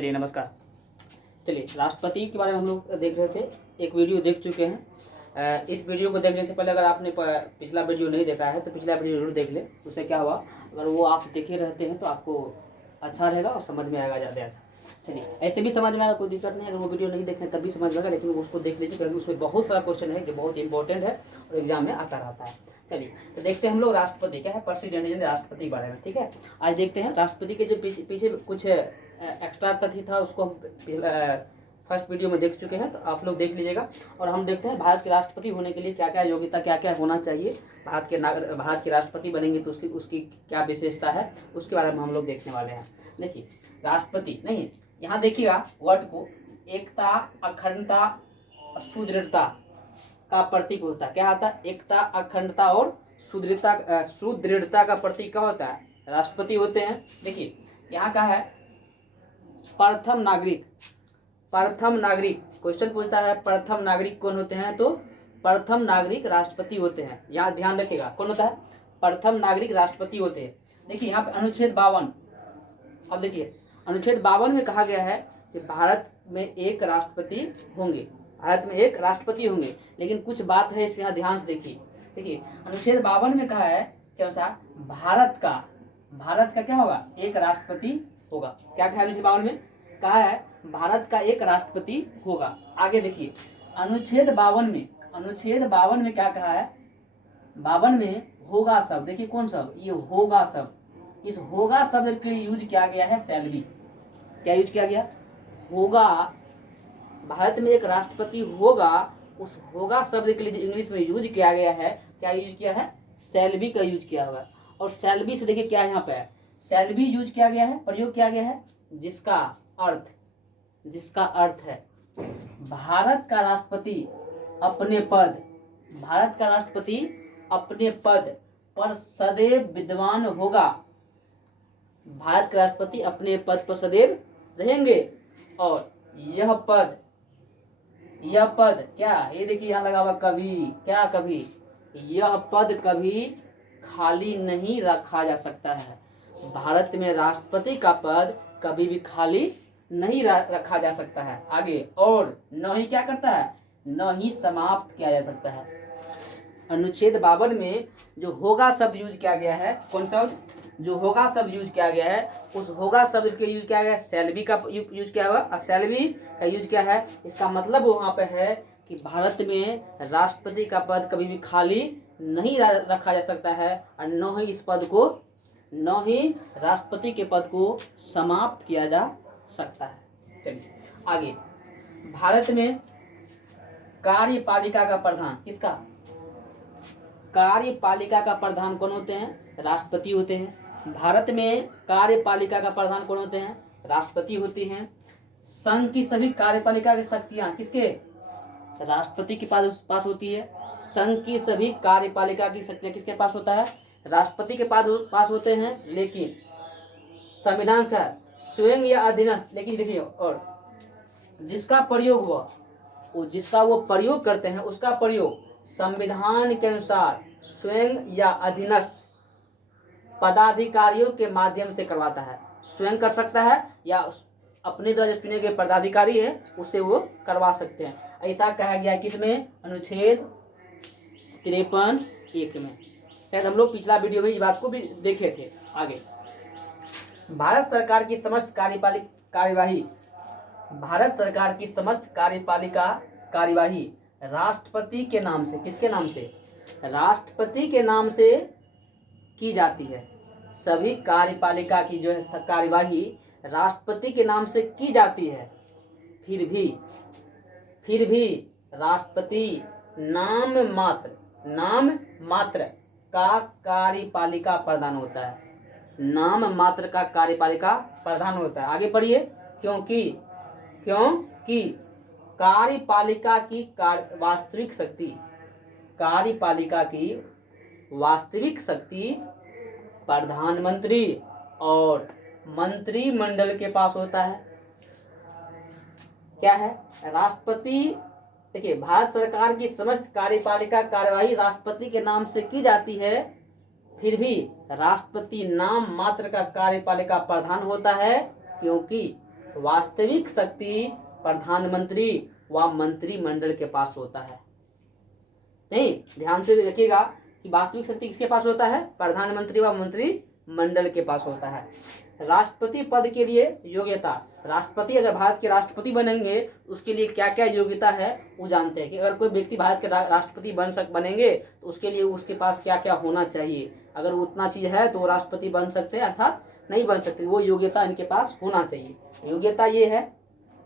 चलिए नमस्कार। चलिए राष्ट्रपति के बारे में हम लोग देख रहे थे, एक वीडियो देख चुके हैं। इस वीडियो को देखने से पहले अगर आपने पिछला वीडियो नहीं देखा है तो पिछला वीडियो जरूर देख ले। उससे क्या हुआ, अगर वो आप देखे रहते हैं तो आपको अच्छा रहेगा और समझ में आएगा ज़्यादा ऐसा। चलिए ऐसे भी समझ में आएगा, कोई दिक्कत नहीं है। अगर वो वीडियो नहीं देखें तब भी समझ में आएगा, लेकिन उसको देख लीजिए क्योंकि उसमें बहुत सारा क्वेश्चन है कि बहुत इंपॉर्टेंट है और एग्जाम में आता रहता है। चलिए तो देखते हैं हम लोग राष्ट्रपति क्या है, प्रेसिडेंट यानी राष्ट्रपति के बारे में। ठीक है, आज देखते हैं राष्ट्रपति के जो पीछे कुछ एक्स्ट्रा तथ्य था उसको हम फर्स्ट वीडियो में देख चुके हैं, तो आप लोग देख लीजिएगा। और हम देखते हैं भारत के राष्ट्रपति होने के लिए क्या क्या योग्यता, क्या क्या होना चाहिए। भारत के राष्ट्रपति बनेंगे तो उसकी क्या विशेषता है, उसके बारे में हम लोग देखने वाले हैं। देखिए राष्ट्रपति नहीं, यहाँ देखिएगा वर्ड को, एकता, अखंडता, सुदृढ़ता का प्रतीक होता है। क्या होता है? एकता, अखंडता और सुदृढ़ता का प्रतीक क्या होता है? राष्ट्रपति होते हैं। देखिए यहाँ का है प्रथम नागरिक। प्रथम नागरिक क्वेश्चन पूछता है, प्रथम नागरिक कौन होते हैं? तो प्रथम नागरिक राष्ट्रपति होते हैं। यहाँ ध्यान रखिएगा कौन होता है? प्रथम नागरिक राष्ट्रपति होते हैं। देखिए यहाँ पे अनुच्छेद 52, अब देखिए अनुच्छेद 52 में कहा गया है कि भारत में एक राष्ट्रपति होंगे, भारत में एक राष्ट्रपति होंगे। लेकिन कुछ बात है इसमें, यहाँ ध्यान से देखिए। देखिए अनुच्छेद 52 में कहा है क्या अनुसार भारत का क्या होगा? एक राष्ट्रपति होगा। क्या कहा अनुच्छेद 52 में? कहा है भारत का एक राष्ट्रपति होगा। आगे देखिए अनुच्छेद 52 में क्या कहा है? 52 में होगा शब्द, देखिए कौन शब्द? ये होगा शब्द। इस होगा शब्द के लिए यूज किया गया है शैल बी। क्या यूज किया गया? होगा, भारत में एक राष्ट्रपति होगा, उस होगा शब्द के लिए जो इंग्लिश में यूज किया गया है, क्या यूज किया है? शैल बी का यूज किया होगा। और शैल बी से देखिए क्या यहाँ पे है, शैल बी यूज किया गया है, प्रयोग किया गया है जिसका अर्थ है भारत का राष्ट्रपति अपने पद पर सदैव विद्वान होगा। भारत का राष्ट्रपति अपने पद पर सदैव रहेंगे और यह पद क्या, ये देखिए यहाँ लगा हुआ कभी, यह पद कभी खाली नहीं रखा जा सकता है। भारत में राष्ट्रपति का पद कभी भी खाली नहीं रखा जा सकता है। आगे, और न ही क्या करता है? न ही समाप्त किया जा सकता है। अनुच्छेद 52 में जो होगा शब्द यूज किया गया है, कौन शब्द? जो होगा शब्द यूज किया गया है, उस होगा शब्द के यूज किया गया है शैल बी का यूज किया हुआ। शैल बी का यूज किया है, इसका मतलब वहाँ पे है कि भारत में राष्ट्रपति का पद कभी भी खाली नहीं रखा जा सकता है और न ही इस पद को, न ही राष्ट्रपति के पद को समाप्त किया जा सकता है। चलिए आगे, भारत में कार्यपालिका का प्रधान किसका? कार्यपालिका का प्रधान कौन होते हैं? राष्ट्रपति होते हैं। भारत में कार्यपालिका का प्रधान कौन होते हैं? राष्ट्रपति होते हैं। संघ की सभी कार्यपालिका की शक्तियां किसके? राष्ट्रपति के पास होती है। संघ की सभी कार्यपालिका की शक्तियां किसके पास होता है? राष्ट्रपति के पास होते हैं। लेकिन संविधान का स्वयं या अधीनस्थ, लेकिन देखिए, और जिसका प्रयोग हुआ जिसका वो प्रयोग करते हैं उसका प्रयोग संविधान के अनुसार स्वयं या अधीनस्थ पदाधिकारियों के माध्यम से करवाता है। स्वयं कर सकता है या अपने द्वारा चुने गए पदाधिकारी है उससे वो करवा सकते हैं। ऐसा कहा गया किसमें? अनुच्छेद 53(1) में। शायद हम लोग पिछला वीडियो में इस बात को भी देखे थे। आगे, भारत सरकार की समस्त कार्यवाही राष्ट्रपति के नाम से, किसके नाम से? राष्ट्रपति के नाम से की जाती है। सभी कार्यपालिका की जो है कार्यवाही राष्ट्रपति के नाम से की जाती है। फिर भी राष्ट्रपति नाम मात्र का कार्यपालिका प्रधान होता है। नाम मात्र का कार्यपालिका प्रधान होता है। आगे पढ़िए, क्योंकि कार्यपालिका की वास्तविक शक्ति प्रधानमंत्री और मंत्रिमंडल के पास होता है। क्या है? राष्ट्रपति, देखिए भारत सरकार की समस्त कार्यपालिका कार्यवाही राष्ट्रपति के नाम से की जाती है। फिर भी राष्ट्रपति नाम मात्र का कार्यपालिका प्रधान होता है, क्योंकि वास्तविक शक्ति प्रधानमंत्री व मंत्रिमंडल के पास होता है। नहीं, ध्यान से देखिएगा कि वास्तविक शक्ति किसके पास होता है? प्रधानमंत्री व मंत्रिमंडल के पास होता है। राष्ट्रपति पद के लिए योग्यता, राष्ट्रपति अगर भारत के राष्ट्रपति बनेंगे उसके लिए क्या क्या योग्यता है वो जानते हैं कि अगर कोई व्यक्ति भारत के राष्ट्रपति बनेंगे तो उसके लिए उसके पास क्या क्या होना चाहिए। अगर उतना चीज़ है तो वो राष्ट्रपति बन सकते हैं, अर्थात नहीं बन सकते, वो योग्यता इनके पास होना चाहिए। योग्यता ये है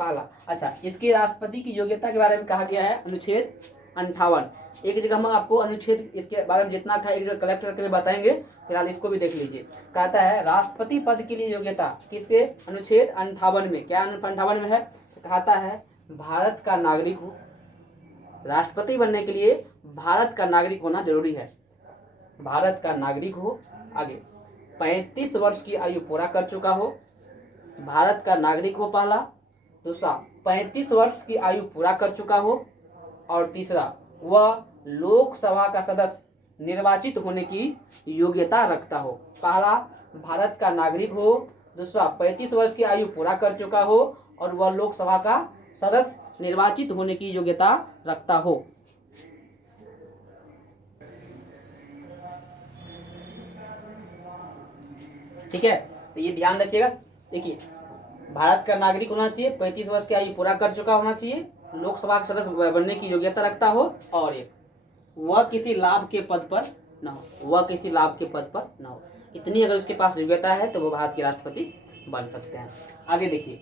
पहला। अच्छा, इसके राष्ट्रपति की योग्यता के बारे में कहा गया है अनुच्छेद 58। एक जगह हम आपको अनुच्छेद इसके बारे में जितना था एक जगह कलेक्ट करके बताएंगे, फिलहाल इसको भी देख लीजिए। कहता है राष्ट्रपति पद के लिए योग्यता किसके? अनुच्छेद 58 में। क्या 58 में है? तो कहता है भारत का नागरिक हो। राष्ट्रपति बनने के लिए भारत का नागरिक होना जरूरी है, भारत का नागरिक हो। आगे 35 वर्ष की आयु पूरा कर चुका हो, भारत का नागरिक हो पहला। दूसरा 35 वर्ष की आयु पूरा कर चुका हो। और तीसरा वह लोकसभा का सदस्य निर्वाचित होने की योग्यता रखता हो। पहला भारत का नागरिक हो, दूसरा 35 वर्ष की आयु पूरा कर चुका हो और वह लोकसभा का सदस्य निर्वाचित होने की योग्यता रखता हो। ठीक है, तो ये ध्यान रखिएगा। देखिए, भारत का नागरिक होना चाहिए, 35 वर्ष की आयु पूरा कर चुका होना चाहिए, लोकसभा का सदस्य बनने की योग्यता रखता हो, और एक वह किसी लाभ के पद पर न हो, वह किसी लाभ के पद पर न हो। इतनी अगर उसके पास योग्यता है तो वो भारत के राष्ट्रपति बन सकते हैं। आगे देखिए,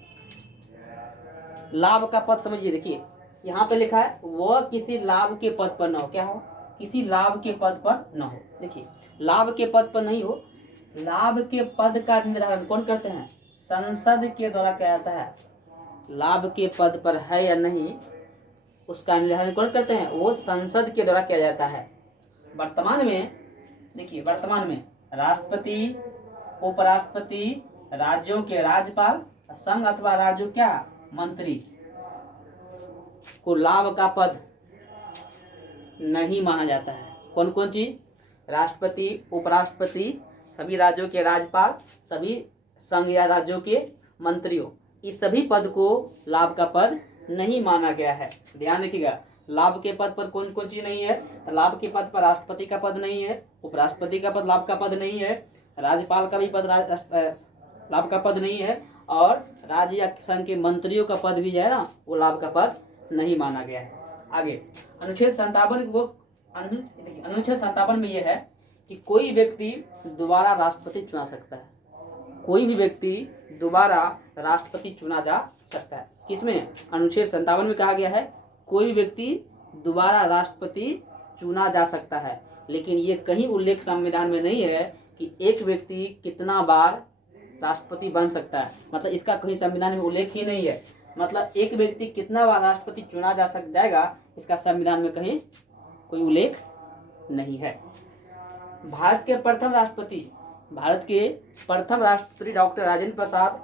लाभ का पद समझिए। देखिए यहाँ पे लिखा है वह किसी लाभ के पद पर न हो। क्या हो? किसी लाभ के पद पर न हो। देखिए, लाभ के पद पर नहीं हो, लाभ के पद का निर्धारण कौन करते हैं? संसद के द्वारा किया जाता है। लाभ के पद पर है या नहीं उसका निर्धारण कौन करते हैं? वो संसद के द्वारा किया जाता है। वर्तमान में देखिए, वर्तमान में राष्ट्रपति, उपराष्ट्रपति, राज्यों के राज्यपाल, संघ अथवा राज्यों क्या मंत्री को लाभ का पद नहीं माना जाता है। कौन कौन चीज? राष्ट्रपति, उपराष्ट्रपति, सभी राज्यों के राज्यपाल, सभी संघ या राज्यों के मंत्रियों, इस सभी पद को लाभ का पद नहीं माना गया है। ध्यान रखिएगा, लाभ के पद पर कौन कौन चीज नहीं है? लाभ के पद पर राष्ट्रपति का पद नहीं है, उपराष्ट्रपति का पद लाभ का पद नहीं है, राज्यपाल का भी पद लाभ का पद नहीं है, और राज्य या संघ के मंत्रियों का पद भी है ना, वो लाभ का पद नहीं माना गया है। आगे अनुच्छेद 57 को अनुच्छेद 57 में यह है कि कोई व्यक्ति दोबारा राष्ट्रपति चुना सकता है। कोई भी व्यक्ति दोबारा राष्ट्रपति चुना जा सकता है। किसमें? अनुच्छेद 57 में कहा गया है कोई व्यक्ति दोबारा राष्ट्रपति चुना जा सकता है, लेकिन ये कहीं उल्लेख संविधान में नहीं है कि एक व्यक्ति कितना बार राष्ट्रपति बन सकता है। मतलब इसका कहीं संविधान में उल्लेख ही नहीं है। मतलब एक व्यक्ति कितना बार राष्ट्रपति चुना जाएगा, इसका संविधान में कहीं कोई उल्लेख नहीं है। भारत के प्रथम राष्ट्रपति डॉक्टर राजेंद्र प्रसाद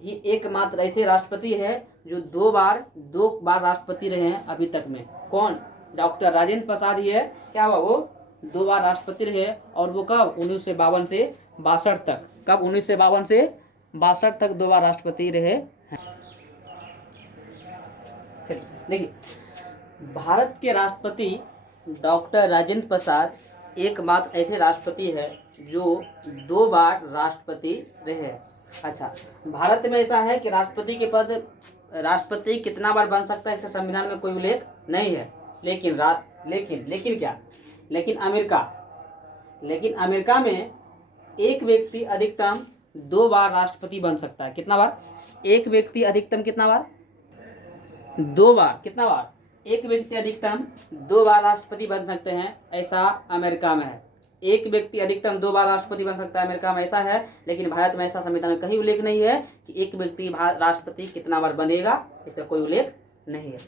ही एकमात्र ऐसे राष्ट्रपति है जो दो बार राष्ट्रपति रहे हैं अभी तक में। कौन? डॉक्टर राजेंद्र प्रसाद ही है। क्या हुआ? वो 2 बार राष्ट्रपति रहे, और वो कब? 1952 से 62 तक। कब? 1952 से 62 तक 2 बार राष्ट्रपति रहे हैं। देखिए, भारत के राष्ट्रपति डॉक्टर राजेंद्र प्रसाद एकमात्र ऐसे राष्ट्रपति है जो 2 बार राष्ट्रपति रहे। अच्छा, भारत में ऐसा है कि राष्ट्रपति कितना बार बन सकता है इसका संविधान में कोई उल्लेख नहीं है। लेकिन अमेरिका में एक व्यक्ति अधिकतम 2 बार राष्ट्रपति बन सकता है। कितना बार? एक व्यक्ति अधिकतम कितना बार? 2 बार। कितना बार? एक व्यक्ति अधिकतम 2 बार राष्ट्रपति बन सकते हैं, ऐसा अमेरिका में है। एक व्यक्ति अधिकतम 2 बार राष्ट्रपति बन सकता है, अमेरिका में ऐसा है। लेकिन भारत में ऐसा संविधान में कहीं उल्लेख नहीं है कि एक व्यक्ति राष्ट्रपति कितना बार बनेगा, इसका कोई उल्लेख नहीं है।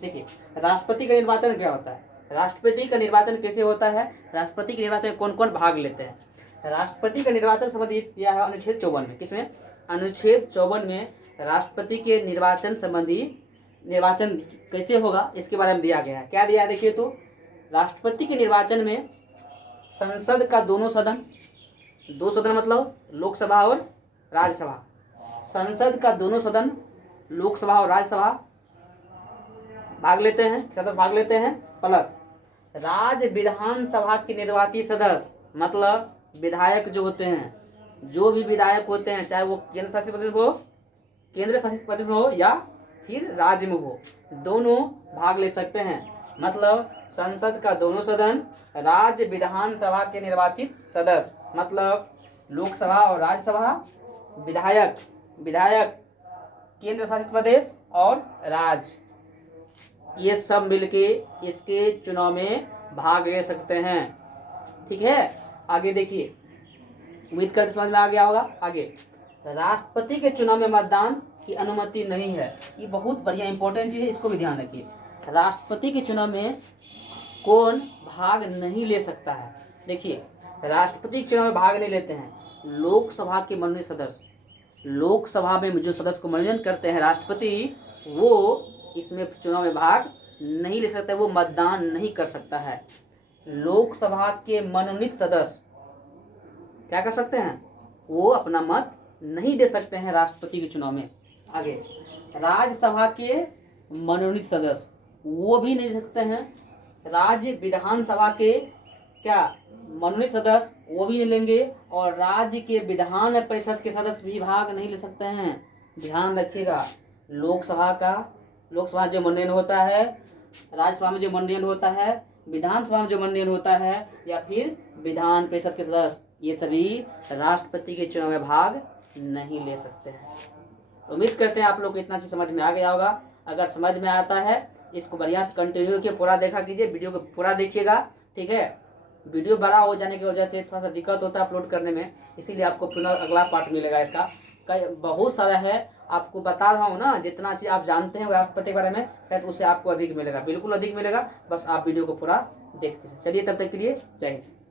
देखिए, राष्ट्रपति का निर्वाचन क्या होता है? राष्ट्रपति का निर्वाचन कैसे होता है? राष्ट्रपति के निर्वाचन में कौन कौन भाग लेते हैं? राष्ट्रपति का निर्वाचन संबंधित दिया है अनुच्छेद 54 में। किसमें? अनुच्छेद 54 में राष्ट्रपति के निर्वाचन संबंधी निर्वाचन कैसे होगा इसके बारे में दिया गया है। क्या दिया है? देखिए, तो राष्ट्रपति के निर्वाचन में संसद का 2 सदन मतलब लोकसभा और राज्यसभा, संसद का दोनों सदन लोकसभा और राज्यसभा भाग लेते हैं, सदस्य भाग लेते हैं, प्लस राज्य विधानसभा के निर्वाचित सदस्य मतलब विधायक जो होते हैं, जो भी विधायक होते हैं, चाहे वो केंद्र शासित प्रदेश हो, केंद्र शासित प्रदेश में हो या फिर राज्य में हो, दोनों भाग ले सकते हैं। मतलब संसद का दोनों सदन, राज्य विधानसभा के निर्वाचित सदस्य मतलब लोकसभा और राज्यसभा, विधायक केंद्र शासित प्रदेश और राज्य, ये सब मिलके इसके चुनाव में भाग ले सकते हैं। ठीक है, आगे देखिए, उम्मीद करते समझ में आ गया होगा। आगे, राष्ट्रपति के चुनाव में मतदान की अनुमति नहीं है। ये बहुत बढ़िया इंपॉर्टेंट चीज है, इसको भी ध्यान रखिए। राष्ट्रपति के चुनाव में कौन भाग नहीं ले सकता है? देखिए, राष्ट्रपति के चुनाव में भाग नहीं लेते हैं लोकसभा के मनोनीत सदस्य। लोकसभा में जो सदस्य को मनोनयन करते हैं राष्ट्रपति, वो इसमें चुनाव में भाग नहीं ले सकता, वो मतदान नहीं कर सकता है। लोकसभा के मनोनीत सदस्य क्या कर सकते हैं? वो अपना मत नहीं दे सकते हैं राष्ट्रपति के चुनाव में। आगे, राज्यसभा के मनोनीत सदस्य वो भी नहीं दे सकते हैं। राज्य विधानसभा के क्या मनोनीत सदस्य वो भी नहीं लेंगे, और राज्य के विधान परिषद के सदस्य भी भाग नहीं ले सकते हैं। ध्यान रखिएगा, लोकसभा जो मनोनयन होता है, राज्यसभा में जो मनोनयन होता है, विधानसभा में जो मनोनयन होता है, या फिर विधान परिषद के सदस्य, ये सभी राष्ट्रपति के चुनाव में भाग नहीं ले सकते हैं। उम्मीद करते हैं आप लोग को इतना चीज समझ में आ गया होगा। अगर समझ में आता है, इसको बढ़िया से कंटिन्यू करके पूरा देखा कीजिए, वीडियो को पूरा देखिएगा। ठीक है, वीडियो बड़ा हो जाने की वजह से थोड़ा सा दिक्कत होता है अपलोड करने में, इसीलिए आपको पुनः अगला पार्ट मिलेगा। इसका बहुत सारा है, आपको बता रहा हूँ ना, जितना चीज़ आप जानते हैं राष्ट्रपति के बारे में शायद उससे आपको अधिक मिलेगा, बिल्कुल अधिक मिलेगा। बस आप वीडियो को पूरा देख लीजिए। चलिए, तब तक के लिए जय हिंद।